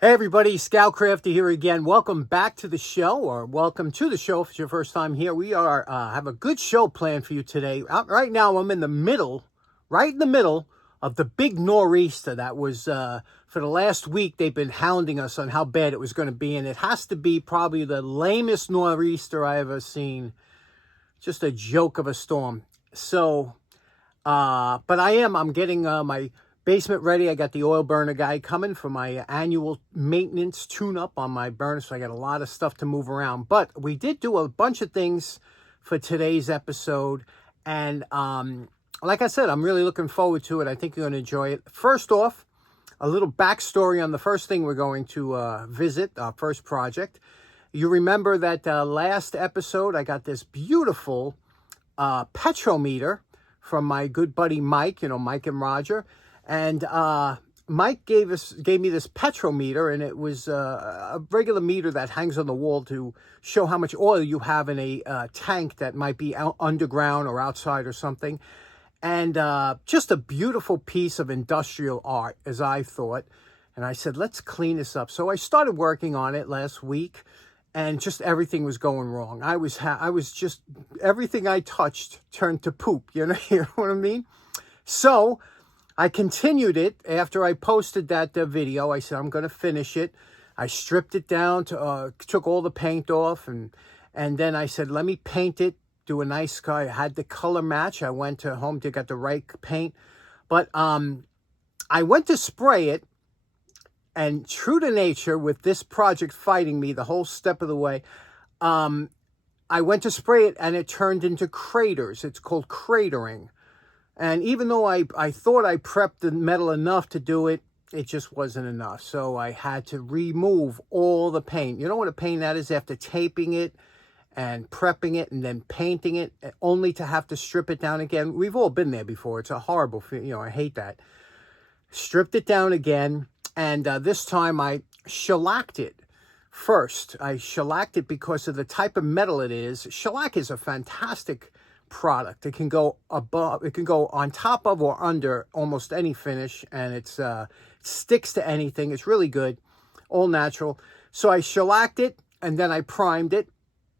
Hey everybody, Scoutcrafter here again. Welcome back to the show, or welcome to the show if it's your first time here. We are have a good show planned for you today. Right now, I'm in the middle, right in the middle of the big nor'easter that was for the last week. They've been hounding us on how bad it was going to be, and it has to be probably the lamest nor'easter I ever seen. Just a joke of a storm. So, but I'm getting my basement ready. I got the oil burner guy coming for my annual maintenance tune-up on my burner, so I got a lot of stuff to move around. But we did do a bunch of things for today's episode, and like I said, I'm really looking forward to it. I think you're going to enjoy it. First off, a little backstory on the first thing we're going to visit, our first project. You remember that last episode, I got this beautiful PetroMeter from my good buddy Mike, Mike and Roger. And Mike gave me this PetroMeter, and it was a regular meter that hangs on the wall to show how much oil you have in a tank that might be underground or outside or something. And just a beautiful piece of industrial art, as I thought. And I said, let's clean this up. So I started working on it last week, and just everything was going wrong. I was just, everything I touched turned to poop, you know what I mean? So I continued it after I posted that video. I said, I'm going to finish it. I stripped it down, took all the paint off, and then I said, let me paint it, do a nice color. I had the color match. I went to home to get the right paint. But I went to spray it, and true to nature, with this project fighting me the whole step of the way, I went to spray it, and it turned into craters. It's called cratering. And even though I thought I prepped the metal enough to do it, it just wasn't enough. So I had to remove all the paint. You know what a paint that is? After taping it and prepping it and then painting it, only to have to strip it down again. We've all been there before. It's a horrible feeling. I hate that. Stripped it down again. And this time I shellacked it. First, I shellacked it because of the type of metal it is. Shellac is a fantastic product. It can go above, it can go on top of or under almost any finish, and it sticks to anything. It's really good, all natural. So I shellacked it, and then I primed it,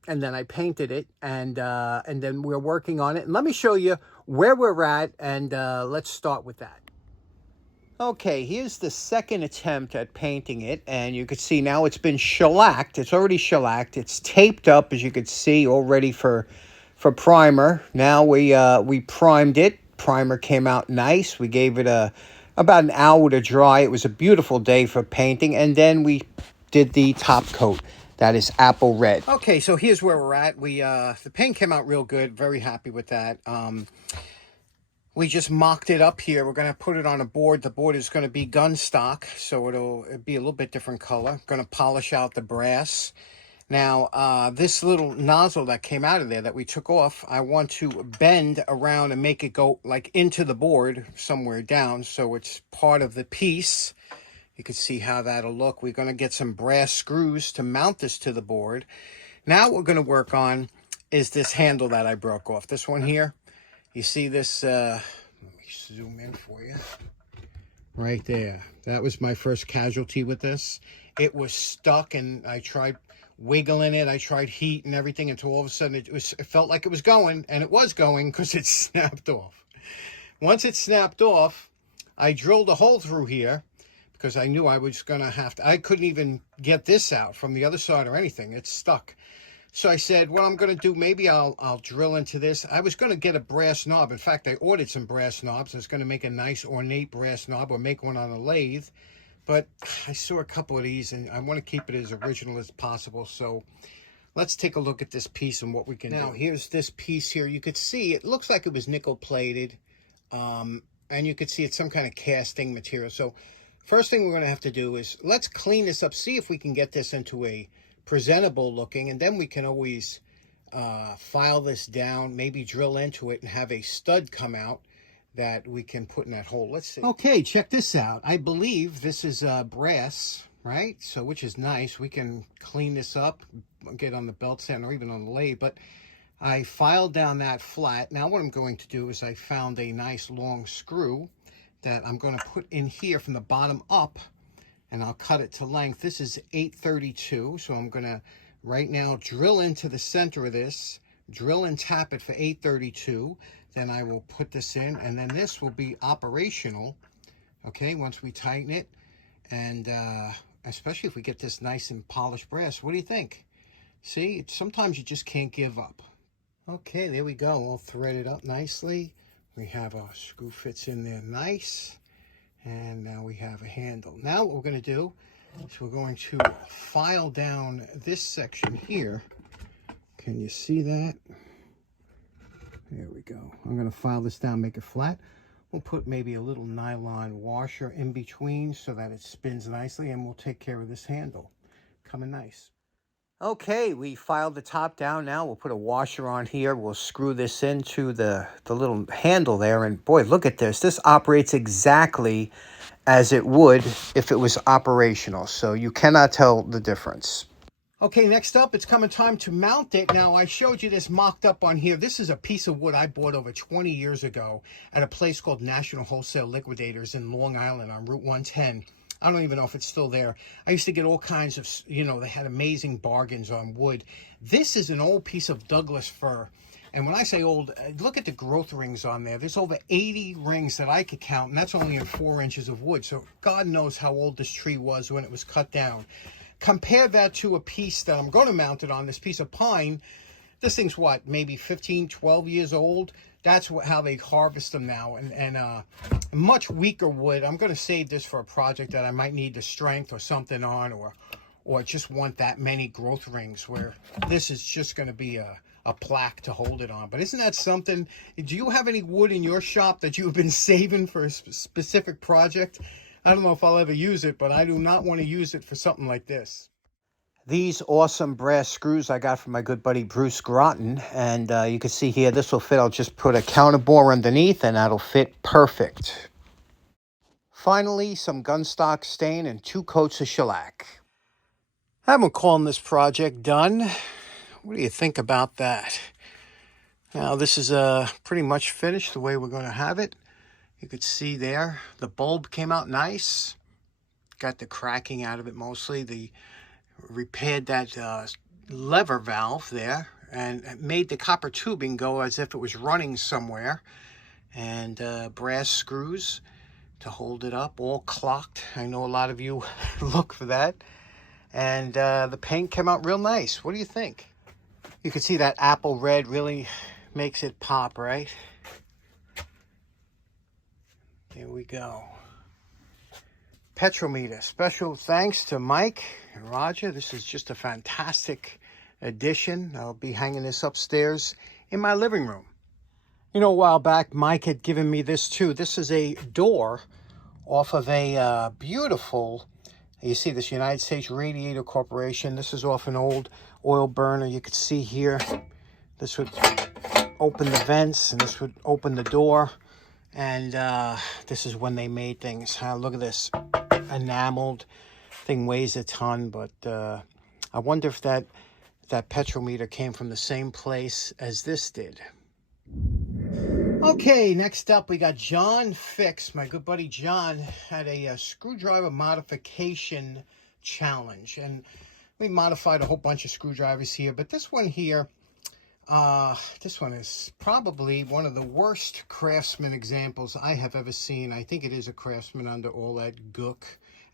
and then I painted it, and then we're working on it. And let me show you where we're at, and let's start with that. Okay, here's the second attempt at painting it, and you can see now it's been shellacked. It's already shellacked. It's taped up, as you can see, all ready for primer. Now we primed it. Primer came out nice. We gave it about an hour to dry. It was a beautiful day for painting, and then we did the top coat. That is apple red. Okay, so here's where we're at. We the paint came out real good. Very happy with that. We just mocked it up here. We're going to put it on a board. The board is going to be gun stock, so it'll be a little bit different color. Going to polish out the brass. Now, this little nozzle that came out of there that we took off, I want to bend around and make it go like into the board somewhere down, so it's part of the piece. You can see how that'll look. We're going to get some brass screws to mount this to the board. Now what we're going to work on is this handle that I broke off. This one here. You see this, let me zoom in for you. Right there. That was my first casualty with this. It was stuck, and I tried wiggling it. I tried heat and everything until all of a sudden it felt like it was going, and it was going because it snapped off. Once it snapped off, I drilled a hole through here because I knew I was going to have to. I couldn't even get this out from the other side or anything. It's stuck. So I said, what I'm going to do, maybe I'll drill into this. I was going to get a brass knob. In fact, I ordered some brass knobs. I was going to make a nice ornate brass knob or make one on a lathe. But I saw a couple of these, and I want to keep it as original as possible. So let's take a look at this piece and what we can do. Now, here's this piece here. You could see it looks like it was nickel plated. And you could see it's some kind of casting material. So first thing we're going to have to do is let's clean this up. See if we can get this into a presentable looking, and then we can always file this down, maybe drill into it and have a stud come out that we can put in that hole. Let's see. Okay, check this out. I believe this is brass, right? So, which is nice. We can clean this up, get on the belt stand or even on the lathe, but I filed down that flat. Now what I'm going to do is I found a nice long screw that I'm going to put in here from the bottom up and I'll cut it to length. This is 832, so I'm gonna right now drill into the center of this, drill and tap it for 832. Then I will put this in, and then this will be operational, okay, once we tighten it. And especially if we get this nice and polished brass. What do you think? See, sometimes you just can't give up. Okay, there we go, all threaded up nicely. We have our screw fits in there nice. And now we have a handle. Now what we're going to do is we're going to file down this section here. Can you see that? There we go. I'm going to file this down, make it flat. We'll put maybe a little nylon washer in between so that it spins nicely, and we'll take care of this handle. Coming nice. Okay, we filed the top down now. We'll put a washer on here. We'll screw this into the little handle there. And boy, look at this. This operates exactly as it would if it was operational. So you cannot tell the difference. Okay, next up, it's coming time to mount it. Now, I showed you this mocked up on here. This is a piece of wood I bought over 20 years ago at a place called National Wholesale Liquidators in Long Island on Route 110. I don't even know if it's still there. I used to get all kinds of, you know, they had amazing bargains on wood. This is an old piece of Douglas fir. And when I say old, look at the growth rings on there. There's over 80 rings that I could count, and that's only in 4 inches of wood. So God knows how old this tree was when it was cut down. Compare that to a piece that I'm going to mount it on, this piece of pine. This thing's what, maybe 15, 12 years old? That's how they harvest them now. And much weaker wood. I'm going to save this for a project that I might need the strength or something on, or just want that many growth rings, where this is just going to be a plaque to hold it on. But isn't that something? Do you have any wood in your shop that you've been saving for a specific project? I don't know if I'll ever use it, but I do not want to use it for something like this. These awesome brass screws I got from my good buddy Bruce Groton, and you can see here, this will fit. I'll just put a counterbore underneath, and that'll fit perfect. Finally, some gunstock stain and 2 coats of shellac. I'm calling this project done. What do you think about that? Now, this is pretty much finished the way we're going to have it. You could see there, the bulb came out nice. Got the cracking out of it mostly. Repaired that lever valve there and made the copper tubing go as if it was running somewhere. And brass screws to hold it up, all clocked. I know a lot of you look for that. And the paint came out real nice. What do you think? You can see that apple red really makes it pop, right? There we go. PetroMeter. Special thanks to Mike and Roger. This is just a fantastic addition. I'll be hanging this upstairs in my living room. You know, a while back, Mike had given me this too. This is a door off of a beautiful, you see this United States Radiator Corporation. This is off an old oil burner. You could see here, this would open the vents and this would open the door. And this is when they made things. Look at this, enameled thing, weighs a ton. But I wonder if that PetroMeter came from the same place as this did. Okay, next up we got John Fix. My good buddy John had a screwdriver modification challenge, and we modified a whole bunch of screwdrivers here. But this one here, this one is probably one of the worst Craftsman examples I have ever seen. I think it is a Craftsman under all that gook,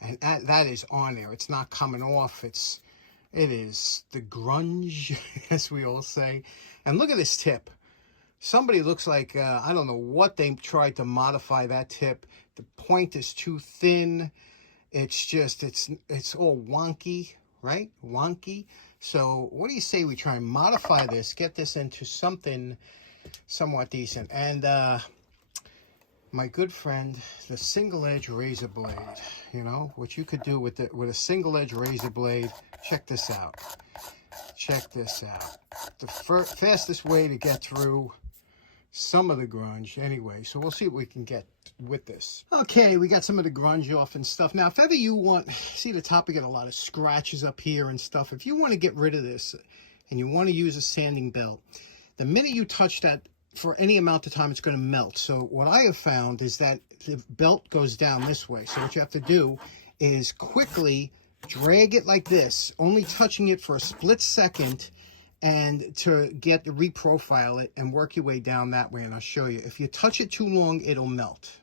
and that is on there. It's not coming off. It is the grunge, as we all say. And look at this tip. Somebody looks like, I don't know what they tried to modify that tip. The point is too thin. It's just, it's all wonky, right? Wonky. So what do you say we try and modify this, get this into something somewhat decent? And my good friend, the single edge razor blade, you know, what you could do with a single edge razor blade. Check this out. Check this out. The fastest way to get through some of the grunge anyway. So we'll see what we can get with this. Okay, we got some of the grunge off and stuff. Now, if ever you want, see the top, we got a lot of scratches up here and stuff. If you want to get rid of this and you want to use a sanding belt, the minute you touch that for any amount of time, it's going to melt. So what I have found is that the belt goes down this way. So what you have to do is quickly drag it like this, only touching it for a split second, and to get to reprofile it and work your way down that way. And I'll show you. If you touch it too long, it'll melt.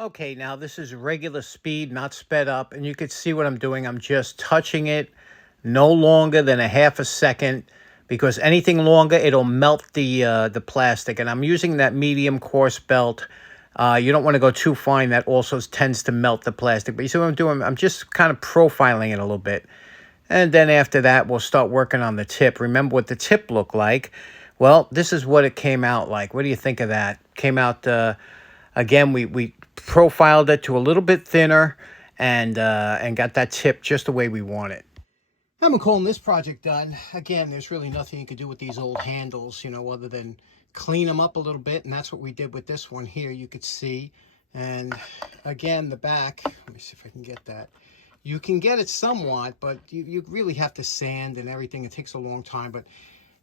Okay, now this is regular speed, not sped up, and you can see what I'm doing. I'm just touching it no longer than a half a second, because anything longer, it'll melt the plastic. And I'm using that medium coarse belt. You don't want to go too fine. That also tends to melt the plastic. But you see what I'm doing? I'm just kind of profiling it a little bit. And then after that, we'll start working on the tip. Remember what the tip looked like? Well, this is what it came out like. What do you think of that? Came out, again, we profiled it to a little bit thinner and got that tip just the way we want it. I'm calling this project done. Again, there's really nothing you can do with these old handles, you know, other than clean them up a little bit. And that's what we did with this one here, you could see. And again, the back, let me see if I can get that. You can get it somewhat, but you really have to sand and everything. It takes a long time. But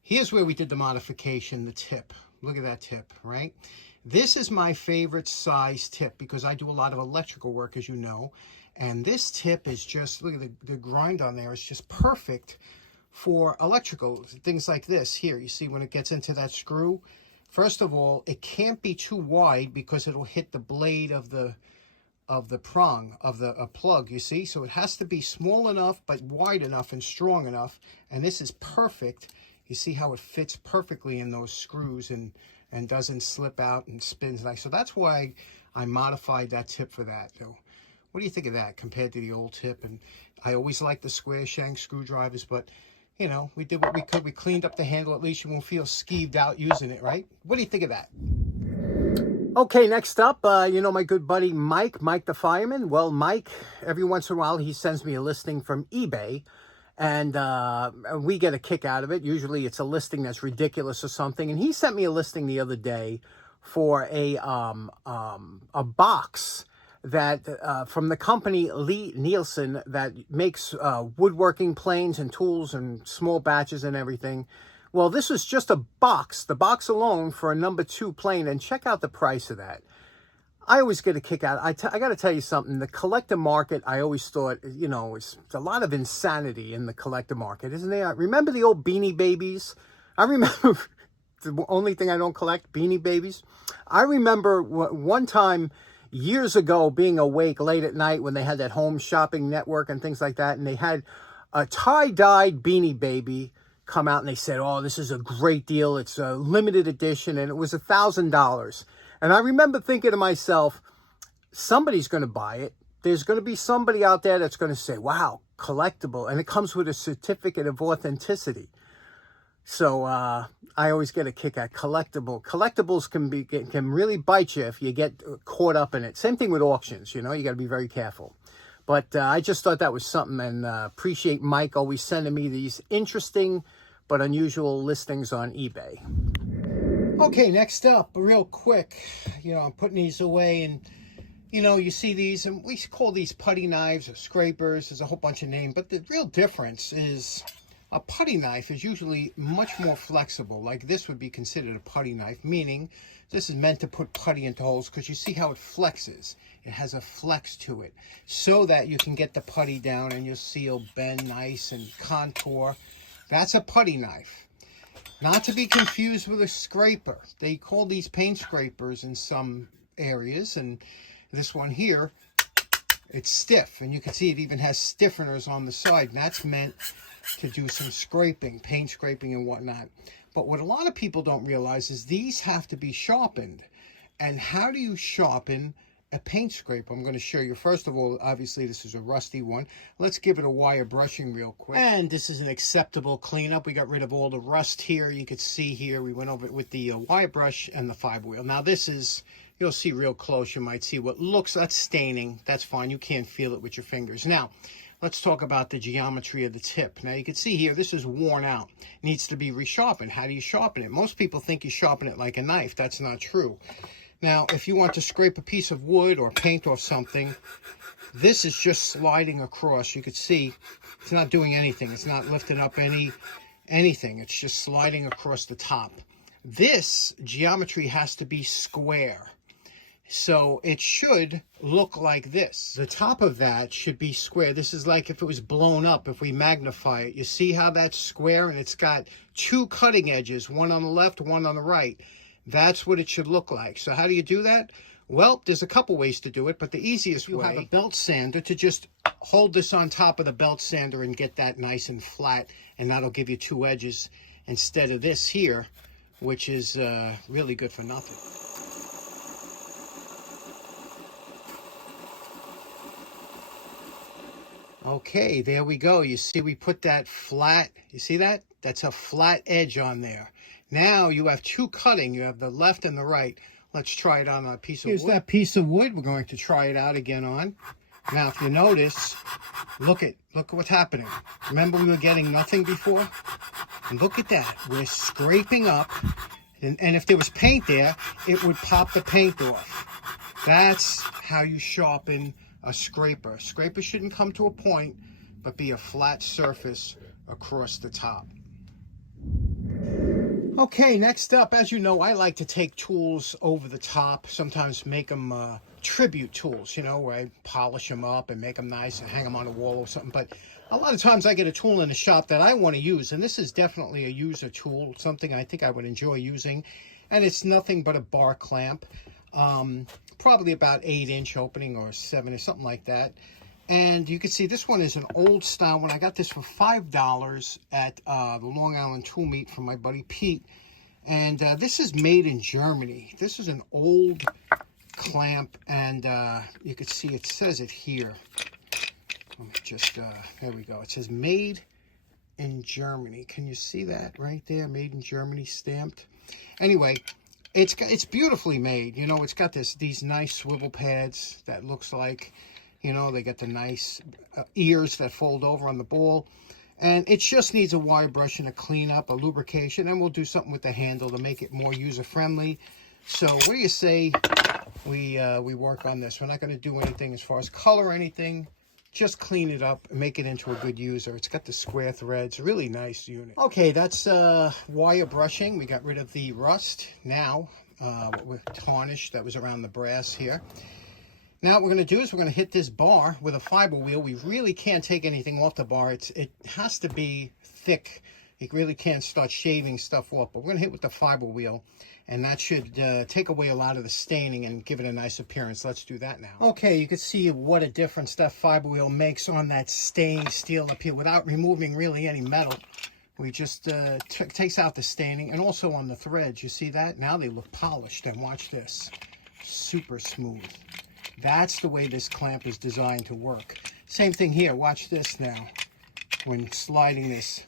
here's where we did the modification, the tip. Look at that tip, right? This is my favorite size tip because I do a lot of electrical work, as you know. And this tip is just, look at the grind on there. It's just perfect for electrical, things like this. Here, you see when it gets into that screw. First of all, it can't be too wide because it'll hit the blade of the prong of the plug, you see. So it has to be small enough but wide enough and strong enough. And this is perfect. You see how it fits perfectly in those screws and doesn't slip out and spins nice. So that's why I modified that tip for that. So what do you think of that compared to the old tip? And I always like the square shank screwdrivers, but you know, we did what we could. We cleaned up the handle. At least you won't feel skeeved out using it, right? What do you think of that? Okay, next up, you know my good buddy Mike the fireman. Well, Mike, every once in a while, he sends me a listing from eBay, and we get a kick out of it. Usually it's a listing that's ridiculous or something. And he sent me a listing the other day for a box that from the company Lee Nielsen that makes woodworking planes and tools and small batches and everything. Well, this was just a box, the box alone for a number 2 plane, and check out the price of that. I always get a kick out. I got to tell you something. The collector market, I always thought, you know, it's a lot of insanity in the collector market, isn't there? Remember the old Beanie Babies? I remember the only thing I don't collect, Beanie Babies. I remember one time years ago being awake late at night when they had that home shopping network and things like that, and they had a tie-dyed Beanie Baby come out, and they said, oh, this is a great deal. It's a limited edition, and it was $1,000. And I remember thinking to myself, somebody's going to buy it. There's going to be somebody out there that's going to say, wow, collectible. And it comes with a certificate of authenticity. So I always get a kick at collectible. Collectibles can really bite you if you get caught up in it. Same thing with auctions, you know, you got to be very careful. But I just thought that was something, and appreciate Mike always sending me these interesting but unusual listings on eBay. Okay, next up, real quick, you know, I'm putting these away, and you know, you see these, and we call these putty knives or scrapers. There's a whole bunch of names, but the real difference is a putty knife is usually much more flexible. Like this would be considered a putty knife, meaning this is meant to put putty into holes, because you see how it flexes. It has a flex to it so that you can get the putty down, and you'll see it'll bend nice and contour. That's a putty knife. Not to be confused with a scraper. They call these paint scrapers in some areas, and this one here, it's stiff, and you can see it even has stiffeners on the side, and that's meant to do some scraping, paint scraping and whatnot. But what a lot of people don't realize is these have to be sharpened. And how do you sharpen a paint scraper? I'm going to show you. First of all, obviously this is a rusty one. Let's give it a wire brushing real quick. And this is an acceptable cleanup. We got rid of all the rust here. You can see here we went over it with the wire brush and the 5-wheel. Now this is, you'll see real close, you might see what looks, that's staining. That's fine. You can't feel it with your fingers. Now, let's talk about the geometry of the tip. Now you can see here, this is worn out. It needs to be resharpened. How do you sharpen it? Most people think you sharpen it like a knife. That's not true. Now, if you want to scrape a piece of wood or paint off something, this is just sliding across. You can see it's not doing anything. It's not lifting up anything. It's just sliding across the top. This geometry has to be square. So it should look like this. The top of that should be square. This is like if it was blown up, if we magnify it. You see how that's square and it's got two cutting edges, one on the left, one on the right. That's what it should look like. So how do you do that? Well, there's a couple ways to do it, but the easiest way, you have a belt sander to just hold this on top of the belt sander and get that nice and flat, and that'll give you two edges instead of this here, which is really good for nothing. Okay, there we go. You see we put that flat, you see that? That's a flat edge on there. Now you have two cutting, you have the left and the right. Let's try it on a piece of wood. Here's that piece of wood. We're going to try it out again on. Now if you notice, look at what's happening. Remember we were getting nothing before? Look at that. We're scraping up, and if there was paint there, it would pop the paint off. That's how you sharpen a scraper. A scraper shouldn't come to a point, but be a flat surface across the top. Okay, next up, as you know, I like to take tools over the top, sometimes make them tribute tools, you know, where I polish them up and make them nice and hang them on a wall or something. But a lot of times I get a tool in the shop that I want to use, and this is definitely a user tool, something I think I would enjoy using. And it's nothing but a bar clamp, probably about 8-inch opening or 7 or something like that. And you can see this one is an old style one. I got this for $5 at the Long Island Tool Meet from my buddy Pete. And this is made in Germany. This is an old clamp, and you can see it says it here. Let me just, there we go. It says made in Germany. Can you see that right there? Made in Germany stamped. Anyway, it's beautifully made. You know, it's got these nice swivel pads that looks like, you know, they got the nice ears that fold over on the ball. And it just needs a wire brush and a cleanup, a lubrication, and we'll do something with the handle to make it more user-friendly. So what do you say we work on this? We're not going to do anything as far as color or anything. Just clean it up and make it into a good user. It's got the square threads, really nice unit. Okay, that's wire brushing. We got rid of the rust. Now, with tarnish that was around the brass here. Now what we're going to do is we're going to hit this bar with a fiber wheel. We really can't take anything off the bar. It has to be thick. You really can't start shaving stuff off. But we're going to hit with the fiber wheel, and that should take away a lot of the staining and give it a nice appearance. Let's do that now. Okay, you can see what a difference that fiber wheel makes on that stained steel up here without removing really any metal. We just takes out the staining, and also on the threads. You see that? Now they look polished, and watch this. Super smooth. That's the way this clamp is designed to work. Same thing here. Watch this now. When sliding this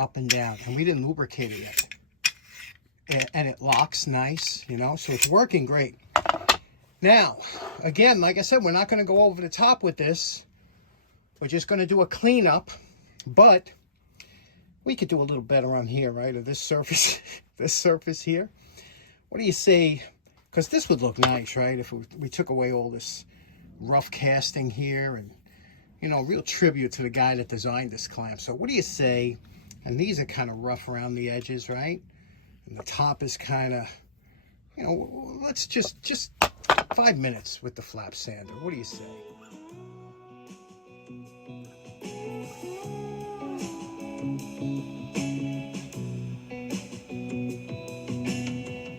up and down. And we didn't lubricate it yet. And it locks nice, you know. So it's working great. Now, again, like I said, we're not going to go over the top with this. We're just going to do a cleanup. But we could do a little better on here, right? Or this surface, this surface here. What do you say? Because this would look nice, right? If we took away all this rough casting here and, you know, real tribute to the guy that designed this clamp. So what do you say? And these are kind of rough around the edges, right? And the top is kind of, you know, let's just 5 minutes with the flap sander. What do you say?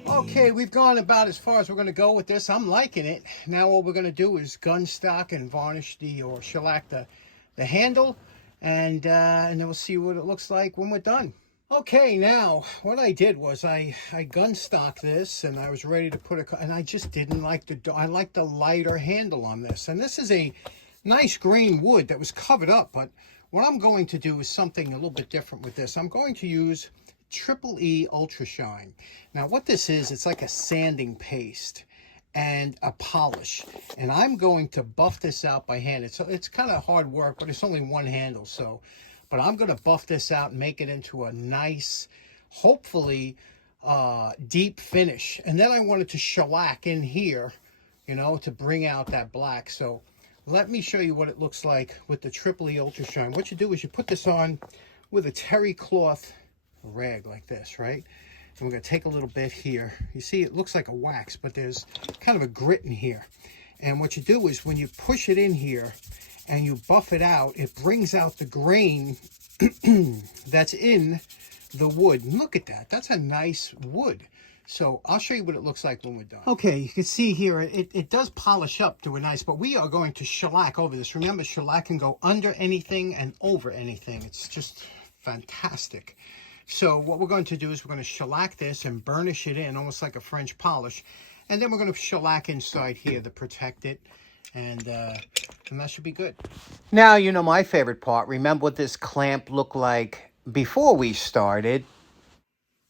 Okay, we've gone about as far as we're going to go with this. I'm liking it. Now what we're going to do is gun stock and varnish or shellac the handle, and then we'll see what it looks like when we're done. Okay, now what I did was I gun stocked this, and I was ready to put and I just didn't like I like the lighter handle on this. And this is a nice grain wood that was covered up, but what I'm going to do is something a little bit different with this. I'm going to use Triple E Ultra Shine. Now what this is, it's like a sanding paste and a polish, and I'm going to buff this out by hand. It's kind of hard work, but it's only one handle, so but I'm going to buff this out and make it into a nice, hopefully deep finish. And then I wanted to shellac in here, you know, to bring out that black. So let me show you what it looks like with the Triple E Ultra Shine. What you do is you put this on with a terry cloth rag like this, right? And we're going to take a little bit here. You see, it looks like a wax, but there's kind of a grit in here. And what you do is when you push it in here and you buff it out, it brings out the grain that's in the wood. And look at that. That's a nice wood. So I'll show you what it looks like when we're done. Okay, you can see here, it does polish up to a nice, but we are going to shellac over this. Remember, shellac can go under anything and over anything. It's just fantastic. So what we're going to do is we're going to shellac this and burnish it in, almost like a French polish. And then we're going to shellac inside here to protect it. And that should be good. Now, you know my favorite part. Remember what this clamp looked like before we started.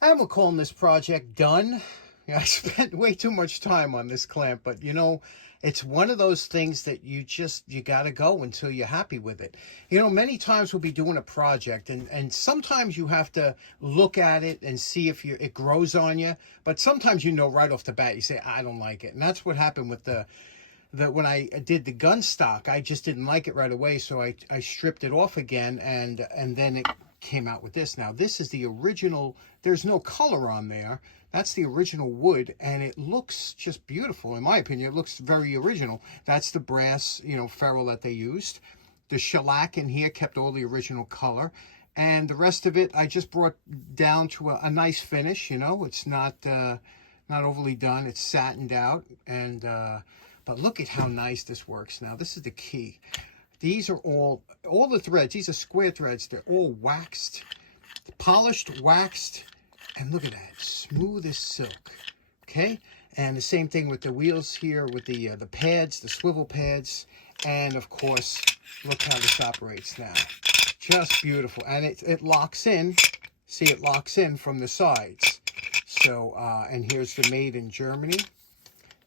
And we're calling this project done. Yeah, I spent way too much time on this clamp, but you know, it's one of those things that you got to go until you're happy with it. You know, many times we'll be doing a project and sometimes you have to look at it and see if it grows on you. But sometimes you know right off the bat, you say, I don't like it. And that's what happened with when I did the gun stock. I just didn't like it right away. So I stripped it off again and then it came out with this. Now, this is the original. There's no color on there. That's the original wood, and it looks just beautiful. In my opinion, it looks very original. That's the brass, you know, ferrule that they used. The shellac in here kept all the original color, and the rest of it I just brought down to a nice finish. You know, it's not overly done. It's satined out, and but look at how nice this works. Now, this is the key. These are all the threads. These are square threads. They're all waxed, polished, waxed. And look at that, smooth as silk, okay? And the same thing with the wheels here, with the pads, the swivel pads. And, of course, look how this operates now. Just beautiful. And it locks in. See, it locks in from the sides. So, and here's the made in Germany.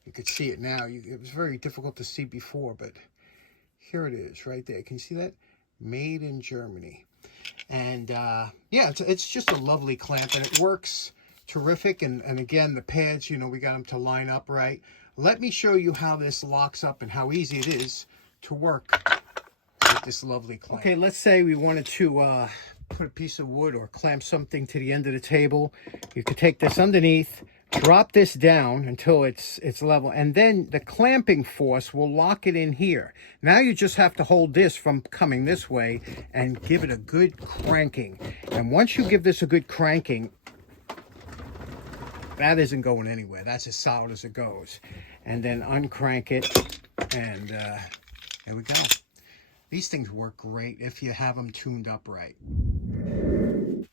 You could see it now. It was very difficult to see before, but here it is right there. Can you see that? Made in Germany. And yeah, it's just a lovely clamp, and it works terrific. And again, the pads, you know, we got them to line up right. Let me show you how this locks up and how easy it is to work with this lovely clamp. Okay, let's say we wanted to put a piece of wood or clamp something to the end of the table. You could take this underneath, drop this down until it's level, and then the clamping force will lock it in here. Now you just have to hold this from coming this way and give it a good cranking. And once you give this a good cranking, that isn't going anywhere. That's as solid as it goes. And then uncrank it, and there we go. These things work great if you have them tuned up right.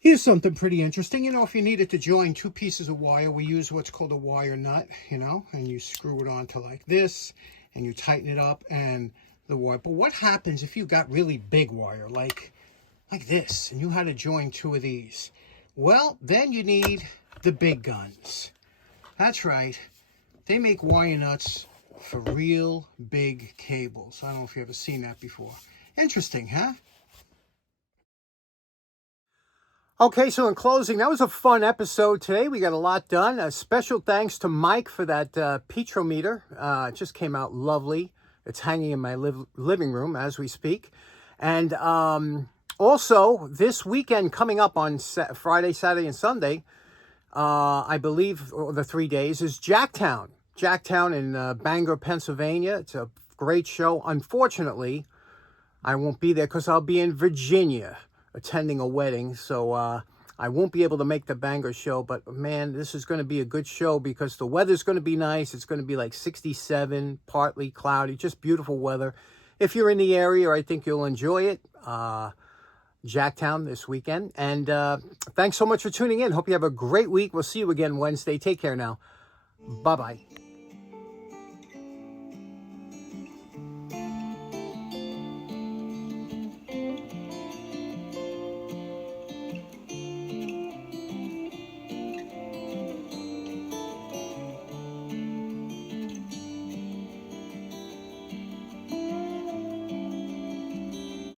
Here's something pretty interesting. You know, if you needed to join two pieces of wire, we use what's called a wire nut, you know, and you screw it onto like this, and you tighten it up, and the wire. But what happens if you got really big wire, like this, and you had to join two of these? Well, then you need the big guns. That's right. They make wire nuts for real big cables. I don't know if you've ever seen that before. Interesting, huh? Okay, so in closing, that was a fun episode today. We got a lot done. A special thanks to Mike for that PetroMeter. It just came out lovely. It's hanging in my living room as we speak. And also, this weekend coming up on Friday, Saturday, and Sunday, I believe the 3 days, is Jacktown. Jacktown in Bangor, Pennsylvania. It's a great show. Unfortunately, I won't be there because I'll be in Virginia attending a wedding, so I won't be able to make the Bangor show. But man, this is going to be a good show because the weather's going to be nice. It's going to be like 67, partly cloudy, just beautiful weather. If you're in the area, I think you'll enjoy it. Jacktown this weekend. And thanks so much for tuning in. Hope you have a great week. We'll see you again Wednesday. Take care now. Bye-bye.